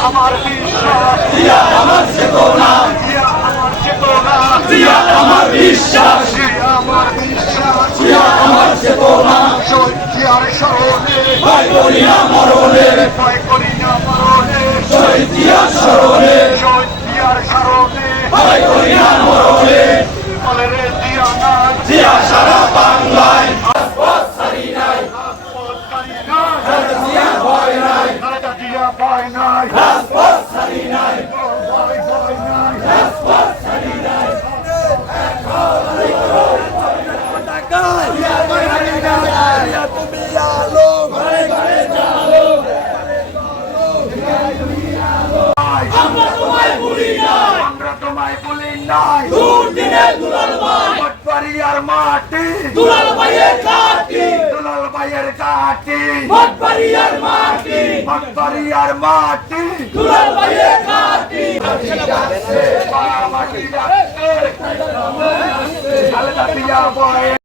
আমার বিশ্বাস জিয়া আমার চেতনা জিয়া আমার চেতনা জিয়া আমার বিশ্বাস জিয়া আমার বিশ্বাস জিয়া আমার চেতনা শহীদ জিয়ার স্মরণে ভয় করি না মরণে ভয় করি না মরণে জিয়া স্মরণে শহীদ জিয়ার স্মরণে ভয় করি না মরণে বলে রে জিয়া নাই জিয়া সারা বাংলায় জিয়া ভয় আমরা তোমায় ভুলি নাই। আমরা তোমায় বলি নাই। দূর দিনে দুলাল ভাই মটবাড়ি আর মাটি। দুলাল ভাইয়ের কাটি দুলাল ভাইয়ের কাটি মঠবাড়ি আর মাটি। মটবাড়ি আর মাটি দুলাল ভাইয়ের কাটি মাটি যাচ্ছে। জিয়া ভয়ে